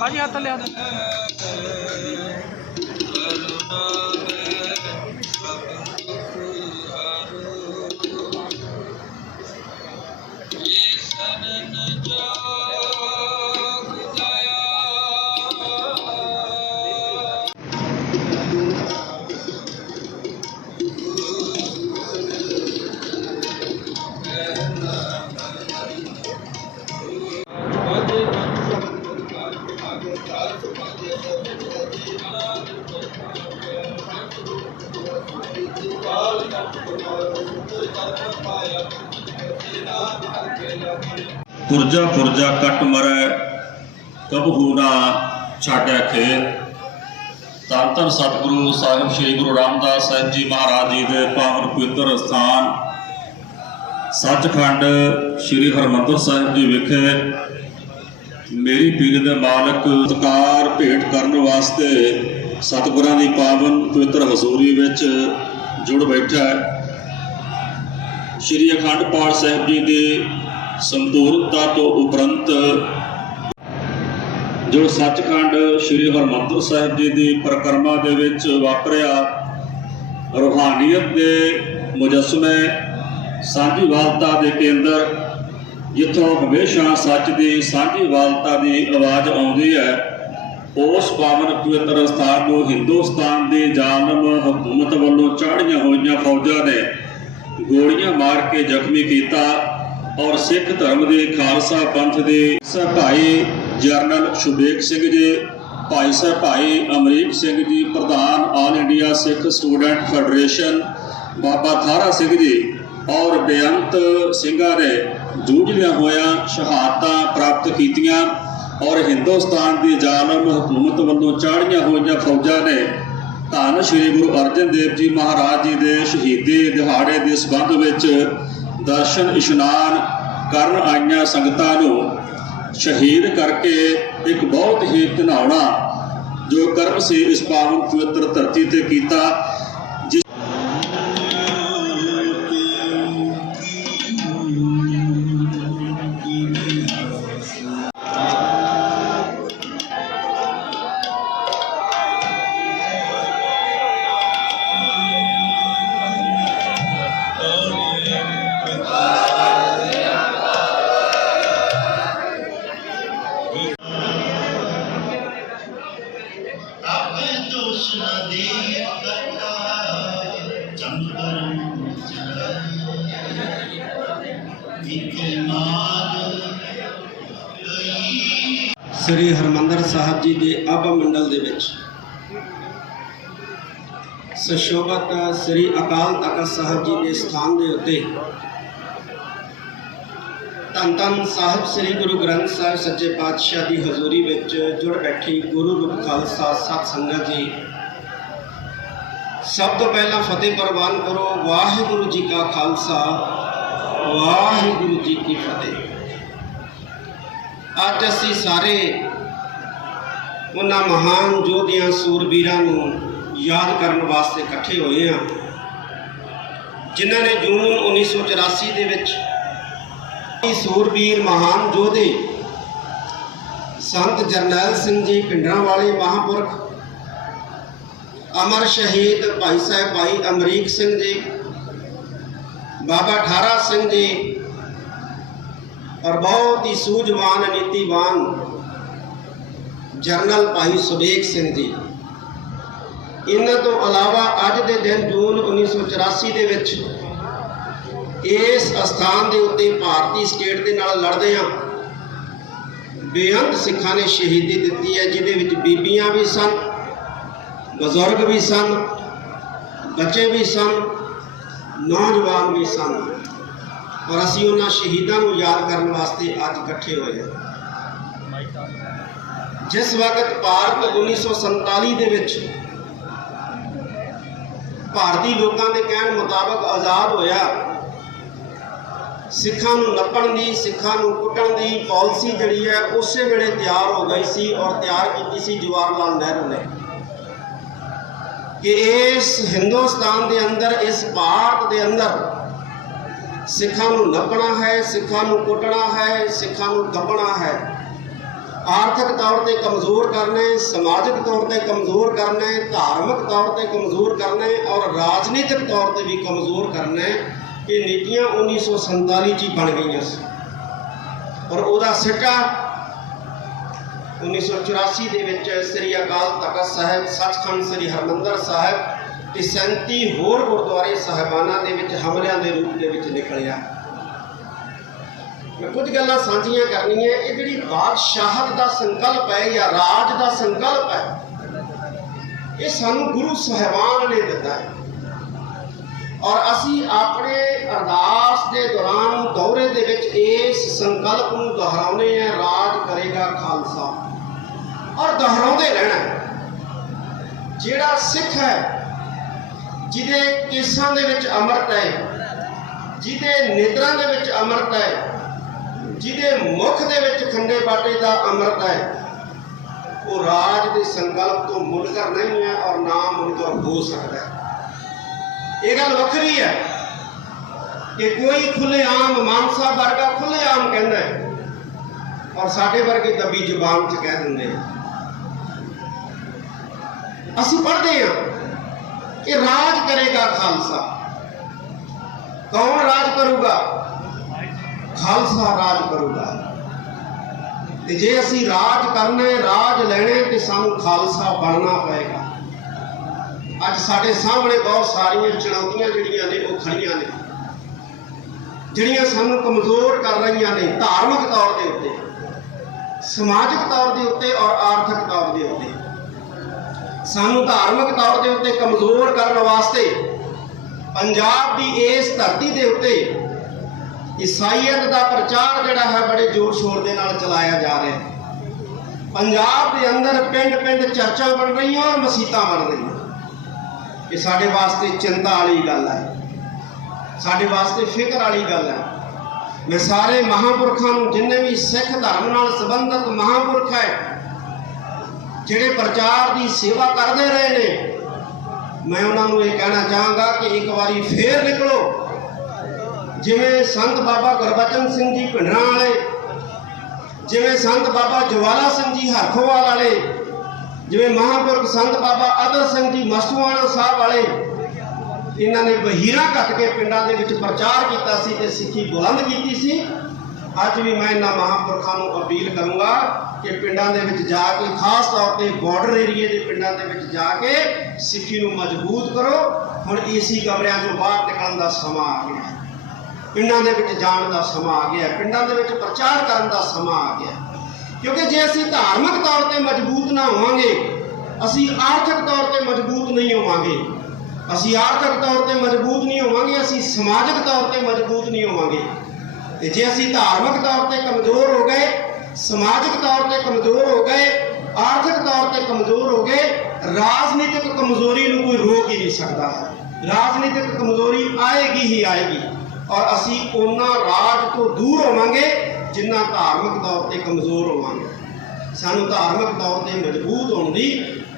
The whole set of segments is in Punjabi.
हाजी हाथ ले पुरजा पुरजा कट मरै कबहू ना छाड़ै खेत। धन धन सतगुरु साहिब श्री गुरु रामदास साहिब जी महाराज जी के पावन पवित्र स्थान सचखंड श्री हरमंदर साहिब जी विखे मेरी पीर दे मालक सत्कार भेंट करने वास्ते सतगुरां दी पावन पवित्र हजूरी विच जुड़ बैठा है। श्री अखंड पाठ साहिब जी के संपूर्णता तो उपरंत जो सचखंड श्री हरमंदर साहिब जी की परिक्रमा दे विच वापरिया रूहानीयत के मुजस्मे सांझीवालता के केंद्र जिथों हमेशा सच की सांझीवालता की आवाज़ आउंदी है, उस पावन पवित्र स्थान को हिंदुस्तान की जालम हुकूमत वालों चाढ़ियां हुई फौजा ने गोलियां मार के जख्मी किया और सिख धर्म के खालसा पंथ के भाई जनरल शुभेग सिंह जी, भाई साहब भाई अमरीक सिंह जी प्रधान all India Sikh student federation, Baba Thara Singh जी और बेअंत सिंघा ने जूझदियां होया शहादतां प्राप्त कीतियां और हिंदुस्तान की जालम हुकूमत वालों चाढ़ियां हुई फौजा ने धन श्री गुरु अर्जन देव जी महाराज जी के शहीदी दिहाड़े के संबंध में दर्शन इशनान करन आईयां संगतां नूं शहीद करके एक बहुत ही घिनौना जो कर्म से इस पावन पवित्र धरती ते कीता। श्री हरमंदर साहब जी के आभा मंडल दे विच सुशोभत श्री अकाल तख्त साहब जी के स्थान के उत्ते धन धन साहिब श्री गुरु ग्रंथ साहिब सच्चे पातशाह की हजूरी विच जुड़ बैठी गुरु रूप खालसा सत संगत जी, सब तो पहला फतेह प्रवान करो। वाहिगुरु जी का खालसा वाहिगुरु जी की फतेह। अज असी सारे उन्हां महान योधियां सूरबीरां नूं याद करने वास्ते इकट्ठे होए हैं जिन्हां ने जून 1984 दे विच सूरबीर महान योधे संत जरनैल सिंह जी पिंडरां वाले महापुरख, अमर शहीद भाई साहब भाई अमरीक सिंह जी, बाबा ठारा सिंह जी और बहुत ही सूझवान नीतिवान जरनल भाई सुबेग सिंह जी। इन्हां तो अलावा अज के दिन जून 1984 दे विच इस स्थान के उत्ते भारतीय स्टेट के नाल लड़दियां बेअंत सिखां ने शहीदी दी है, जिहदे विच बीबियां भी सन, बजुर्ग भी सन, बच्चे भी सन, नौजवान भी सन और असी उन्हां शहीदां नूं याद करने वास्ते अज इकट्ठे होए हैं। जिस वक्त भारत 1947 दे विच भारतीय लोगों के कहने मुताबिक आज़ाद होया, सिखां नूं नप्पण दी सिखां नूं कुटण दी पॉलिसी जिहड़ी है उस वेले तैयार हो गई सी और तैयार की सी जवाहर लाल नेहरू ने। कि इस हिंदुस्तान के अंदर, इस भारत के अंदर सिखां नूं नपना है, सिखां नूं कुटना है, सिखां नूं दबना है, आर्थिक तौर पर कमज़ोर करना है, समाजिक तौर पर कमज़ोर करना है, धार्मिक तौर पर कमज़ोर करना है और राजनीतिक तौर पर भी कमज़ोर करना है। ये नीतियाँ 1947 ही बन गई और उसका सिटा 1984 ਦੇ ਵਿੱਚ ਸ੍ਰੀ ਅਕਾਲ ਤਖਤ ਸਾਹਿਬ, ਸੱਚਖੰਡ ਸ੍ਰੀ ਹਰਿਮੰਦਰ ਸਾਹਿਬ ਤੇ 37 ਹੋਰ ਗੁਰਦੁਆਰੇ ਸਾਹਿਬਾਨਾਂ ਦੇ ਵਿੱਚ ਹਮਲਿਆਂ ਦੇ ਰੂਪ ਦੇ ਵਿੱਚ ਨਿਕਲਿਆ। ਮੈਂ ਕੁਝ ਗੱਲਾਂ ਸਾਂਝੀਆਂ ਕਰਨੀਆਂ। ਇਹ ਜਿਹੜੀ ਬਾਦਸ਼ਾਹਤ ਦਾ ਸੰਕਲਪ ਹੈ ਜਾਂ ਰਾਜ ਦਾ ਸੰਕਲਪ ਹੈ, ਇਹ ਸਾਨੂੰ ਗੁਰੂ ਸਾਹਿਬਾਨ ਨੇ ਦਿੱਤਾ ਹੈ ਔਰ ਅਸੀਂ ਆਪਣੇ ਅਰਦਾਸ ਦੇ ਦੌਰਾਨ ਦੌਰੇ ਦੇ ਵਿੱਚ ਇਸ ਸੰਕਲਪ ਨੂੰ ਦੁਹਰਾਉਂਦੇ ਹਾਂ, ਰਾਜ ਕਰੇਗਾ ਖਾਲਸਾ, ਔਰ ਦੁਹਰਾਉਂਦੇ ਰਹਿਣਾ। ਜਿਹੜਾ ਸਿੱਖ ਹੈ, ਜਿਹਦੇ ਕੇਸਾਂ ਦੇ ਵਿੱਚ ਅੰਮ੍ਰਿਤ ਹੈ, ਜਿਹਦੇ ਨੇਤਰਾਂ ਦੇ ਵਿੱਚ ਅੰਮ੍ਰਿਤ ਹੈ, ਜਿਹਦੇ ਮੁਖ ਦੇ ਵਿੱਚ ਖੰਡੇ ਬਾਟੇ ਦਾ ਅੰਮ੍ਰਿਤ ਹੈ, ਉਹ ਰਾਜ ਦੇ ਸੰਕਲਪ ਤੋਂ ਮੁਨਕਰ ਨਹੀਂ ਹੈ ਔਰ ਨਾ ਮੁਨਕਰ ਹੋ ਸਕਦਾ ਹੈ। ਇਹ ਗੱਲ ਵੱਖਰੀ ਹੈ ਕਿ ਕੋਈ ਖੁੱਲ੍ਹੇਆਮ ਮਾਨਸਾ ਵਰਗਾ ਖੁੱਲ੍ਹੇਆਮ ਕਹਿੰਦਾ ਹੈ ਔਰ ਸਾਡੇ ਵਰਗੇ ਦੱਬੀ ਜ਼ੁਬਾਨ 'ਚ ਕਹਿ ਦਿੰਦੇ ਆ। ਅਸੀਂ ਪੜ੍ਹਦੇ ਹਾਂ ਕਿ ਰਾਜ ਕਰੇਗਾ ਖਾਲਸਾ। ਕੌਣ ਰਾਜ ਕਰੂਗਾ? ਖਾਲਸਾ ਰਾਜ ਕਰੂਗਾ। ਤੇ ਜੇ ਅਸੀਂ ਰਾਜ ਕਰਨਾ ਹੈ, ਰਾਜ ਲੈਣੇ, ਤੇ ਸਾਨੂੰ ਖਾਲਸਾ ਬਣਨਾ ਪਏਗਾ। ਅੱਜ ਸਾਡੇ ਸਾਹਮਣੇ ਬਹੁਤ ਸਾਰੀਆਂ ਚੁਣੌਤੀਆਂ ਜਿਹੜੀਆਂ ਨੇ ਉਹ ਖੜੀਆਂ ਨੇ, ਜਿਹੜੀਆਂ ਸਾਨੂੰ ਕਮਜ਼ੋਰ ਕਰ ਰਹੀਆਂ ਨੇ ਧਾਰਮਿਕ ਤੌਰ ਦੇ ਉੱਤੇ, ਸਮਾਜਿਕ ਤੌਰ ਦੇ ਉੱਤੇ ਔਰ ਆਰਥਿਕ ਤੌਰ ਦੇ ਉੱਤੇ। ਸਾਨੂੰ ਧਾਰਮਿਕ ਤੌਰ ਦੇ ਉੱਤੇ ਕਮਜ਼ੋਰ ਕਰਨ ਵਾਸਤੇ ਪੰਜਾਬ ਦੀ ਇਸ ਧਰਤੀ ਦੇ ਉੱਤੇ ਈਸਾਈਅਤ ਦਾ ਪ੍ਰਚਾਰ ਜਿਹੜਾ ਹੈ ਬੜੇ ਜ਼ੋਰ ਸ਼ੋਰ ਦੇ ਨਾਲ ਚਲਾਇਆ ਜਾ ਰਿਹਾ ਹੈ। ਪੰਜਾਬ ਦੇ ਅੰਦਰ ਪਿੰਡ ਪਿੰਡ ਚਰਚਾਂ ਬਣ ਰਹੀਆਂ ਔਰ ਮਸੀਤਾਂ ਬਣ ਰਹੀਆਂ। ਇਹ ਸਾਡੇ ਵਾਸਤੇ ਚਿੰਤਾ ਵਾਲੀ ਗੱਲ ਹੈ, ਸਾਡੇ ਵਾਸਤੇ ਫਿਕਰ ਵਾਲੀ ਗੱਲ ਹੈ। ਮੈਂ ਸਾਰੇ ਮਹਾਂਪੁਰਖਾਂ ਨੂੰ, ਜਿੰਨੇ ਵੀ ਸਿੱਖ ਧਰਮ ਨਾਲ ਸੰਬੰਧਿਤ ਮਹਾਂਪੁਰਖ ਹੈ, ਜਿਹੜੇ ਪ੍ਰਚਾਰ ਦੀ ਸੇਵਾ ਕਰਦੇ ਰਹੇ ਨੇ, ਮੈਂ ਉਹਨਾਂ ਨੂੰ ਇਹ ਕਹਿਣਾ ਚਾਹਾਂਗਾ ਕਿ ਇੱਕ ਵਾਰੀ ਫੇਰ ਨਿਕਲੋ। ਜਿਵੇਂ ਸੰਤ ਬਾਬਾ ਗੁਰਬਚਨ ਸਿੰਘ ਜੀ ਭਿੰਡਰਾਂ ਵਾਲੇ, ਜਿਵੇਂ ਸੰਤ ਬਾਬਾ ਜਵਾਲਾ ਸਿੰਘ ਜੀ ਹਰਖੋਵਾਲ ਵਾਲੇ, ਜਿਵੇਂ ਮਹਾਂਪੁਰਖ ਸੰਤ ਬਾਬਾ ਆਦਰ ਸਿੰਘ ਜੀ ਮਸਤੂਆਣਾ ਸਾਹਿਬ ਵਾਲੇ, ਇਹਨਾਂ ਨੇ ਬਹੀਰਾਂ ਕੱਟ ਕੇ ਪਿੰਡਾਂ ਦੇ ਵਿੱਚ ਪ੍ਰਚਾਰ ਕੀਤਾ ਸੀ ਤੇ ਸਿੱਖੀ ਬੁਲੰਦ ਕੀਤੀ ਸੀ। ਅੱਜ ਵੀ ਮੈਂ ਇਹਨਾਂ ਮਹਾਂਪੁਰਖਾਂ ਨੂੰ ਅਪੀਲ ਕਰੂੰਗਾ ਕਿ ਪਿੰਡਾਂ ਦੇ ਵਿੱਚ ਜਾ ਕੇ, ਖਾਸ ਤੌਰ ਤੇ ਬਾਰਡਰ ਏਰੀਏ ਦੇ ਪਿੰਡਾਂ ਦੇ ਵਿੱਚ ਜਾ ਕੇ ਸਿੱਖੀ ਨੂੰ ਮਜ਼ਬੂਤ ਕਰੋ। ਹੁਣ ਏਸੀ ਕਮਰਿਆਂ ਤੋਂ ਬਾਹਰ ਨਿਕਲਣ ਦਾ ਸਮਾਂ ਆ ਗਿਆ, ਪਿੰਡਾਂ ਦੇ ਵਿੱਚ ਜਾਣ ਦਾ ਸਮਾਂ ਆ ਗਿਆ, ਪਿੰਡਾਂ ਦੇ ਵਿੱਚ ਪ੍ਰਚਾਰ ਕਰਨ ਦਾ ਸਮਾਂ ਆ ਗਿਆ। ਕਿਉਂਕਿ ਜੇ ਅਸੀਂ ਧਾਰਮਿਕ ਤੌਰ ਤੇ ਮਜ਼ਬੂਤ ਨਾ ਹੋਵਾਂਗੇ, ਅਸੀਂ ਆਰਥਿਕ ਤੌਰ ਤੇ ਮਜ਼ਬੂਤ ਨਹੀਂ ਹੋਵਾਂਗੇ। ਅਸੀਂ ਆਰਥਿਕ ਤੌਰ ਤੇ ਮਜ਼ਬੂਤ ਨਹੀਂ ਹੋਵਾਂਗੇ, ਅਸੀਂ ਸਮਾਜਿਕ ਤੌਰ ਤੇ ਮਜ਼ਬੂਤ ਨਹੀਂ ਹੋਵਾਂਗੇ। ਤੇ ਜੇ ਅਸੀਂ ਧਾਰਮਿਕ ਤੌਰ ਤੇ ਕਮਜ਼ੋਰ ਹੋ ਗਏ, ਸਮਾਜਿਕ ਤੌਰ ਤੇ ਕਮਜ਼ੋਰ ਹੋ ਗਏ, ਆਰਥਿਕ ਤੌਰ ਤੇ ਕਮਜ਼ੋਰ ਹੋ ਗਏ, ਰਾਜਨੀਤਿਕ ਕਮਜ਼ੋਰੀ ਨੂੰ ਕੋਈ ਰੋਕ ਹੀ ਨਹੀਂ ਸਕਦਾ। ਰਾਜਨੀਤਿਕ ਕਮਜ਼ੋਰੀ ਆਏਗੀ ਹੀ ਆਏਗੀ ਔਰ ਅਸੀਂ ਉਹਨਾਂ ਰਾਜ ਤੋਂ ਦੂਰ ਹੋਵਾਂਗੇ ਜਿੰਨਾ ਧਾਰਮਿਕ ਤੌਰ ਤੇ ਕਮਜ਼ੋਰ ਹੋਵਾਂਗੇ। ਸਾਨੂੰ ਧਾਰਮਿਕ ਤੌਰ ਤੇ ਮਜ਼ਬੂਤ ਹੋਣ ਦੀ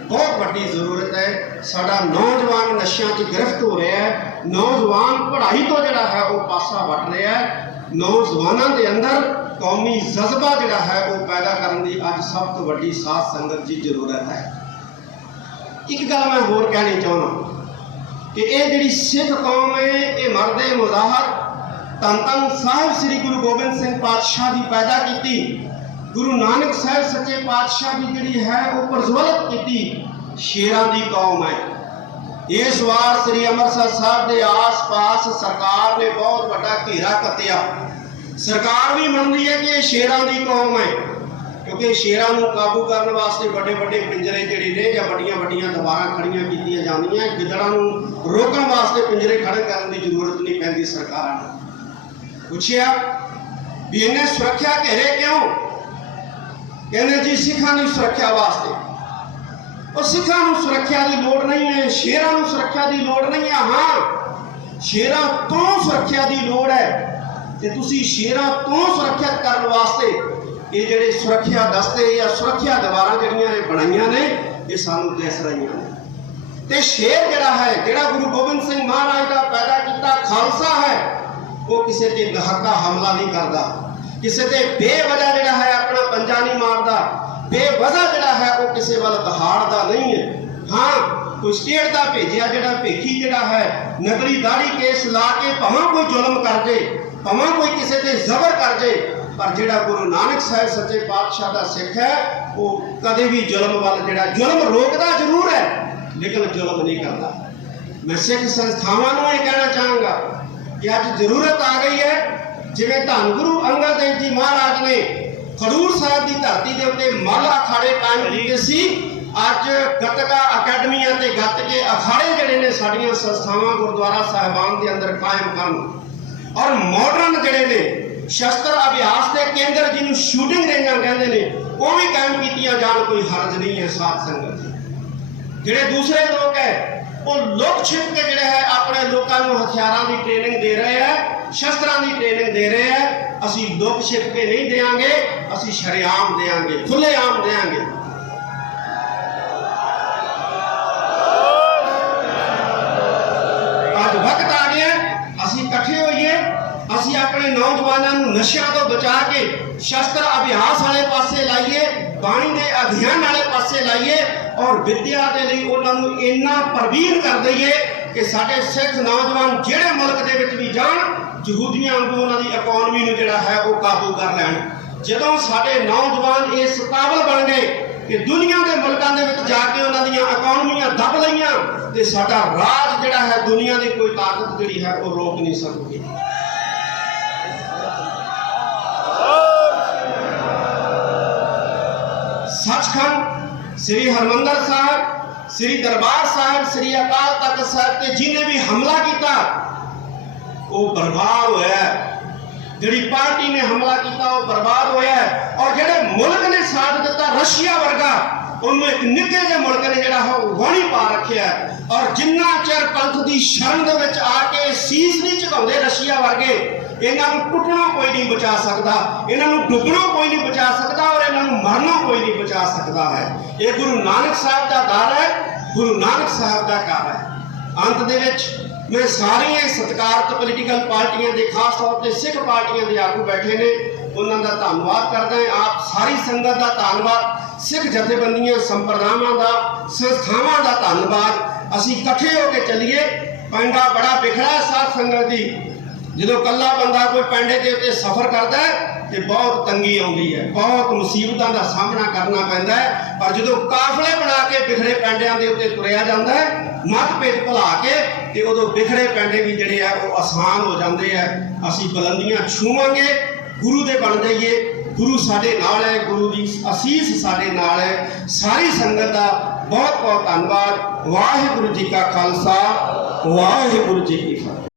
ਬਹੁਤ ਵੱਡੀ ਜ਼ਰੂਰਤ ਹੈ। ਸਾਡਾ ਨੌਜਵਾਨ ਨਸ਼ਿਆਂ 'ਚ ਗ੍ਰਿਫਤ ਹੋ ਰਿਹਾ ਹੈ, ਨੌਜਵਾਨ ਪੜ੍ਹਾਈ ਤੋਂ ਜਿਹੜਾ ਹੈ ਉਹ ਪਾਸਾ ਵੱਟ ਰਿਹਾ ਹੈ। ਨੌਜਵਾਨਾਂ ਦੇ ਅੰਦਰ ਕੌਮੀ ਜਜ਼ਬਾ ਜਿਹੜਾ ਹੈ ਉਹ ਪੈਦਾ ਕਰਨ ਦੀ ਅੱਜ ਸਭ ਤੋਂ ਵੱਡੀ ਸਾਧ ਸੰਗਤ ਦੀ ਜ਼ਰੂਰਤ ਹੈ। ਇੱਕ ਗੱਲ ਮੈਂ ਹੋਰ ਕਹਿਣੀ ਚਾਹੁੰਦਾ ਕਿ ਇਹ ਜਿਹੜੀ ਸਿੱਖ ਕੌਮ ਹੈ, ਇਹ ਮਰਦੇ ਮੁਜ਼ਾਹਰ ਧੰਨ ਧੰਨ ਸਾਹਿਬ ਸ੍ਰੀ ਗੁਰੂ ਗੋਬਿੰਦ ਸਿੰਘ ਪਾਤਸ਼ਾਹ ਦੀ ਪੈਦਾ ਕੀਤੀ, ਗੁਰੂ ਨਾਨਕ ਸਾਹਿਬ ਸੱਚੇ ਪਾਤਸ਼ਾਹ ਦੀ ਜਿਹੜੀ ਹੈ ਉਹ ਪ੍ਰਜਵਲਿਤ ਕੀਤੀ ਸ਼ੇਰਾਂ ਦੀ ਕੌਮ ਹੈ। ਇਸ ਵਾਰ ਸ੍ਰੀ ਅੰਮ੍ਰਿਤਸਰ ਸਾਹਿਬ ਦੇ ਆਸ-ਪਾਸ ਸਰਕਾਰ ਨੇ ਬਹੁਤ ਵੱਡਾ ਘੇਰਾ ਕੱਤਿਆ। ਸਰਕਾਰ ਵੀ ਮੰਨਦੀ ਹੈ ਕਿ ਇਹ ਸ਼ੇਰਾਂ ਦੀ ਕੌਮ ਹੈ, ਕਿਉਂਕਿ ਸ਼ੇਰਾਂ ਨੂੰ ਕਾਬੂ ਕਰਨ ਵਾਸਤੇ ਵੱਡੇ ਵੱਡੇ ਪਿੰਜਰੇ ਜਿਹੜੇ ਨੇ ਜਾਂ ਵੱਡੀਆਂ ਵੱਡੀਆਂ ਦੀਵਾਰਾਂ ਖੜੀਆਂ ਕੀਤੀਆਂ ਜਾਂਦੀਆਂ। ਗਿੱਦੜਾਂ ਨੂੰ ਰੋਕਣ ਵਾਸਤੇ ਪਿੰਜਰੇ ਖੜੇ ਕਰਨ ਦੀ ਜ਼ਰੂਰਤ ਨਹੀਂ ਪੈਂਦੀ। ਸਰਕਾਰਾਂ ਨੂੰ ਪੁੱਛਿਆ ਵੀ ਇਹਨੇ ਸੁਰੱਖਿਆ ਘੇਰੇ ਕਿਉਂ? ਕਹਿੰਦੇ ਜੀ ਸਿੱਖਾਂ ਦੀ ਸੁਰੱਖਿਆ ਵਾਸਤੇ। ਉਹ ਸਿੱਖਾਂ ਨੂੰ ਸੁਰੱਖਿਆ ਦੀ ਲੋੜ ਨਹੀਂ ਹੈ, ਸ਼ੇਰਾਂ ਨੂੰ ਸੁਰੱਖਿਆ ਦੀ ਲੋੜ ਨਹੀਂ ਹੈ। ਹਾਂ, ਸ਼ੇਰਾਂ ਤੋਂ ਸੁਰੱਖਿਆ ਦੀ ਲੋੜ ਹੈ ਤੇ ਤੁਸੀਂ ਸ਼ੇਰਾਂ ਤੋਂ ਸੁਰੱਖਿਅਤ ਕਰਨ ਵਾਸਤੇ ਇਹ ਜਿਹੜੇ ਸੁਰੱਖਿਆ ਦਸਤੇ ਜਾਂ ਸੁਰੱਖਿਆ ਦੀਵਾਰਾਂ ਜਿਹੜੀਆਂ ਨੇ ਬਣਾਈਆਂ ਨੇ, ਇਹ ਸਾਨੂੰ ਦਿਸ ਰਹੀਆਂ ਨੇ। ਤੇ ਸ਼ੇਰ ਜਿਹੜਾ ਹੈ, ਜਿਹੜਾ ਗੁਰੂ ਗੋਬਿੰਦ ਸਿੰਘ ਮਹਾਰਾਜ ਦਾ ਪੈਦਾ ਕੀਤਾ ਖਾਲਸਾ ਹੈ, ਉਹ ਕਿਸੇ ਤੇ ਦਹਾਕਾ ਹਮਲਾ ਨਹੀਂ ਕਰਦਾ, ਕਿਸੇ ਤੇ ਬੇਵਜ੍ਹਾ ਜਿਹੜਾ ਹੈ ਆਪਣਾ ਪੰਜਾ ਨਹੀਂ ਮਾਰਦਾ, ਬੇਵਜ੍ਹਾ ਜਿਹੜਾ ਹੈ ਉਹ ਕਿਸੇ ਵੱਲ ਦਹਾੜਦਾ ਨਹੀਂ ਹੈ। ਹਾਂ, ਕੋਈ ਸਟੇਟ ਦਾ ਭੇਜਿਆ ਜਿਹੜਾ ਭੇਖੀ ਜਿਹੜਾ ਹੈ ਨਕਲੀ ਦਾੜੀ ਕੇਸ ਲਾ ਕੇ ਭਾਵੇਂ ਕੋਈ ਜ਼ੁਲਮ ਕਰ ਜੇ, ਭਾਵੇਂ ਕੋਈ ਕਿਸੇ ਤੇ ਜ਼ਬਰ ਕਰ ਜੇ, ਪਰ ਜਿਹੜਾ ਗੁਰੂ ਨਾਨਕ ਸਾਹਿਬ ਸੱਚੇ ਪਾਤਸ਼ਾਹ ਦਾ ਸਿੱਖ ਹੈ ਉਹ ਕਦੇ ਵੀ ਜ਼ੁਲਮ ਵੱਲ ਜਿਹੜਾ ਜ਼ੁਲਮ ਰੋਕਦਾ ਜ਼ਰੂਰ ਹੈ ਲੇਕਿਨ ਜ਼ੁਲਮ ਨਹੀਂ ਕਰਦਾ। ਮੈਂ ਸਿੱਖ ਸੰਸਥਾਵਾਂ ਨੂੰ ਇਹ ਕਹਿਣਾ ਚਾਹਾਂਗਾ ਕਿ ਅੱਜ ਜ਼ਰੂਰਤ ਆ ਗਈ ਹੈ, ਜਿਵੇਂ ਧੰਨ ਗੁਰੂ ਅੰਗਦ ਦੇਵ ਜੀ ਮਹਾਰਾਜ ਨੇ ਖਡੂਰ ਸਾਹਿਬ ਦੀ ਧਰਤੀ ਦੇ ਉੱਤੇ ਮੱਲ ਅਖਾੜੇ ਕਾਇਮ ਕੀਤੇ ਸੀ, ਅੱਜ ਗੱਤਕਾ ਅਕੈਡਮੀਆਂ ਤੇ ਗੱਤਕੇ ਅਖਾੜੇ ਜਿਹੜੇ ਨੇ ਸਾਡੀਆਂ ਸੰਸਥਾਵਾਂ ਗੁਰਦੁਆਰਾ ਸਾਹਿਬਾਨ ਦੇ ਅੰਦਰ ਕਾਇਮ ਕਰਨ, ਔਰ ਮਾਡਰਨ ਜਿਹੜੇ ਨੇ ਸ਼ਸਤਰ ਅਭਿਆਸ ਦੇ ਕੇਂਦਰ ਜਿਹਨੂੰ ਸ਼ੂਟਿੰਗ ਰੇਂਜਾਂ ਕਹਿੰਦੇ ਨੇ ਉਹ ਵੀ ਕਾਇਮ ਕੀਤੀਆਂ ਜਾਣ, ਕੋਈ ਹਰਜ ਨਹੀਂ ਹੈ। ਸਾਧ ਸੰਗਤ ਜਿਹੜੇ ਦੂਸਰੇ ਲੋਕ ਹੈ ਉਹ ਲੁਕ ਛਿਪ ਕੇ ਜਿਹੜੇ ਹੈ ਆਪਣੇ ਲੋਕਾਂ ਨੂੰ ਹਥਿਆਰਾਂ ਦੀ ਟ੍ਰੇਨਿੰਗ ਦੇ ਰਹੇ ਹੈ, ਸ਼ਸਤਰਾਂ ਦੀ ਟ੍ਰੇਨਿੰਗ ਦੇ ਰਹੇ ਹੈ। ਅਸੀਂ ਲੁਕ ਛਿਪ ਕੇ ਨਹੀਂ ਦੇਵਾਂਗੇ, ਅਸੀਂ ਸ਼ਰੇਆਮ ਦੇਵਾਂਗੇ, ਖੁੱਲ੍ਹੇਆਮ ਦੇਵਾਂਗੇ। ਅੱਜ ਵਕਤ ਆ ਗਿਆ ਅਸੀਂ ਇਕੱਠੇ ਹੋਈਏ, ਅਸੀਂ ਆਪਣੇ ਨੌਜਵਾਨਾਂ ਨੂੰ ਨਸ਼ਿਆਂ ਤੋਂ ਬਚਾ ਕੇ ਸ਼ਸਤਰ ਅਭਿਆਸ ਵਾਲੇ ਪਾਸੇ ਲਾਈਏ, ਬਾਣੀ ਦੇ ਅਧਿਐਨ ਵਾਲੇ ਪਾਸੇ ਲਾਈਏ, ਔਰ ਵਿਦਿਆ ਦੇ ਲਈ ਉਹਨਾਂ ਨੂੰ ਇੰਨਾ ਪ੍ਰਵੀਨ ਕਰ ਦਈਏ ਕਿ ਸਾਡੇ ਸਿੱਖ ਨੌਜਵਾਨ ਜਿਹੜੇ ਮੁਲਕ ਦੇ ਵਿੱਚ ਵੀ ਜਾਣ, ਯਹੂਦੀਆਂ ਵਾਂਗੂ ਉਹਨਾਂ ਦੀ ਇਕਨੋਮੀ ਨੂੰ ਜਿਹੜਾ ਹੈ ਉਹ ਕਾਬੂ ਕਰ ਲੈਣ। ਜਦੋਂ ਸਾਡੇ ਨੌਜਵਾਨ ਇਸ ਕਾਬਲ ਬਣ ਗਏ ਕਿ ਦੁਨੀਆ ਦੇ ਮੁਲਕਾਂ ਦੇ ਵਿੱਚ ਜਾ ਕੇ ਉਹਨਾਂ ਦੀਆਂ ਇਕਨੋਮੀਆਂ ਦੱਬ ਲਈਆਂ, ਤੇ ਸਾਡਾ ਰਾਜ ਜਿਹੜਾ ਹੈ ਦੁਨੀਆ ਦੀ ਕੋਈ ਤਾਕਤ ਜਿਹੜੀ ਹੈ ਉਹ ਰੋਕ ਨਹੀਂ ਸਕਦੀ। ਸੱਚਖੰਡ ਸ੍ਰੀ ਹਰਿਮੰਦਰ ਸਾਹਿਬ, ਸ੍ਰੀ ਦਰਬਾਰ ਸਾਹਿਬ, ਸ੍ਰੀ ਅਕਾਲ ਤਖਤ ਸਾਹਿਬ ਤੇ ਜਿਹਨੇ ਵੀ ਹਮਲਾ ਕੀਤਾ ਉਹ ਬਰਬਾਦ ਹੋਇਆ। ਜਿਹੜੀ ਪਾਰਟੀ ਨੇ ਹਮਲਾ ਕੀਤਾ ਉਹ ਬਰਬਾਦ ਹੋਇਆ, ਔਰ ਜਿਹੜੇ ਮੁਲਕ ਨੇ ਸਾਥ ਦਿੱਤਾ ਰਸ਼ੀਆ ਵਰਗਾ, ਉਹਨੂੰ ਇੱਕ ਨਿੱਕੇ ਜਿਹੇ ਮੁਲਕ ਨੇ ਜਿਹੜਾ ਹੈ ਉਹ ਵਾਣੀ ਪਾ ਰੱਖਿਆ। ਔਰ ਜਿੰਨਾ ਚਿਰ ਪੰਥ ਦੀ ਸ਼ਰਨ ਦੇ ਵਿੱਚ ਆ ਕੇ ਸੀਸ ਨਹੀਂ ਝੁਕਾਉਂਦੇ ਰਸ਼ੀਆ ਵਰਗੇ, ਇਹਨਾਂ ਨੂੰ ਟੁੱਟਣਾ ਕੋਈ ਨਹੀਂ ਬਚਾ ਸਕਦਾ, ਇਹਨਾਂ ਨੂੰ ਡੁੱਬਣਾ ਕੋਈ ਨਹੀਂ ਬਚਾ ਸਕਦਾ, ਔਰ ਇਹਨਾਂ ਨੂੰ ਮਰਨਾ ਕੋਈ ਨਹੀਂ ਬਚਾ ਸਕਦਾ ਹੈ। ਇਹ ਗੁਰੂ ਨਾਨਕ ਸਾਹਿਬ ਦਾ ਦਰ ਹੈ, ਗੁਰੂ ਨਾਨਕ ਸਾਹਿਬ ਦਾ ਘਰ ਹੈ। ਅੰਤ ਦੇ ਵਿੱਚ ਮੈਂ ਸਾਰੀਆਂ ਸਤਿਕਾਰਤ ਪੋਲੀਟੀਕਲ ਪਾਰਟੀਆਂ ਦੇ, ਖਾਸ ਤੌਰ ਤੇ ਸਿੱਖ ਪਾਰਟੀਆਂ ਦੇ ਆਗੂ ਬੈਠੇ ਨੇ, ਉਹਨਾਂ ਦਾ ਧੰਨਵਾਦ ਕਰਦਾ ਹਾਂ। ਆਪ ਸਾਰੀ ਸੰਗਤ ਦਾ ਧੰਨਵਾਦ, ਸਿੱਖ ਜਥੇਬੰਦੀਆਂ, ਸੰਪਰਦਾਵਾਂ ਦਾ, ਸੰਸਥਾਵਾਂ ਦਾ ਧੰਨਵਾਦ। ਅਸੀਂ ਇਕੱਠੇ ਹੋ ਕੇ ਚੱਲੀਏ। ਪਿੰਡਾ ਬੜਾ ਬਿਖੜਾ ਹੈ ਸਾਧ ਸੰਗਤ ਦੀ, ਜਦੋਂ ਇਕੱਲਾ ਬੰਦਾ ਕੋਈ ਪਿੰਡੇ ਦੇ ਉੱਤੇ ਸਫ਼ਰ ਕਰਦਾ ਹੈ ਤੇ ਬਹੁਤ ਤੰਗੀ ਆਉਂਦੀ ਹੈ, ਬਹੁਤ ਮੁਸੀਬਤਾਂ ਦਾ ਸਾਹਮਣਾ ਕਰਨਾ ਪੈਂਦਾ ਹੈ। ਪਰ ਜਦੋਂ ਕਾਫਲੇ ਬਣਾ ਕੇ ਬਿਖੜੇ ਪਿੰਡਿਆਂ ਦੇ ਉੱਤੇ ਤੁਰਿਆ ਜਾਂਦਾ ਹੈ, ਮਤਭੇਦ ਭੁਲਾ ਕੇ, ਤੇ ਉਦੋਂ ਬਿਖੜੇ ਪਿੰਡੇ ਵੀ ਜਿਹੜੇ ਆ ਉਹ ਆਸਾਨ ਹੋ ਜਾਂਦੇ ਆ। ਅਸੀਂ ਬੁਲੰਦੀਆਂ ਛੂਵਾਂਗੇ, ਗੁਰੂ ਦੇ ਬਣ ਜਾਈਏ। ਗੁਰੂ ਸਾਡੇ ਨਾਲ ਹੈ, ਗੁਰੂ ਦੀ ਅਸੀਸ ਸਾਡੇ ਨਾਲ ਹੈ। ਸਾਰੀ ਸੰਗਤ ਦਾ ਬਹੁਤ ਬਹੁਤ ਧੰਨਵਾਦ। ਵਾਹਿਗੁਰੂ ਜੀ ਕਾ ਖਾਲਸਾ, ਵਾਹਿਗੁਰੂ ਜੀ ਕੀ ਫਤਿਹ।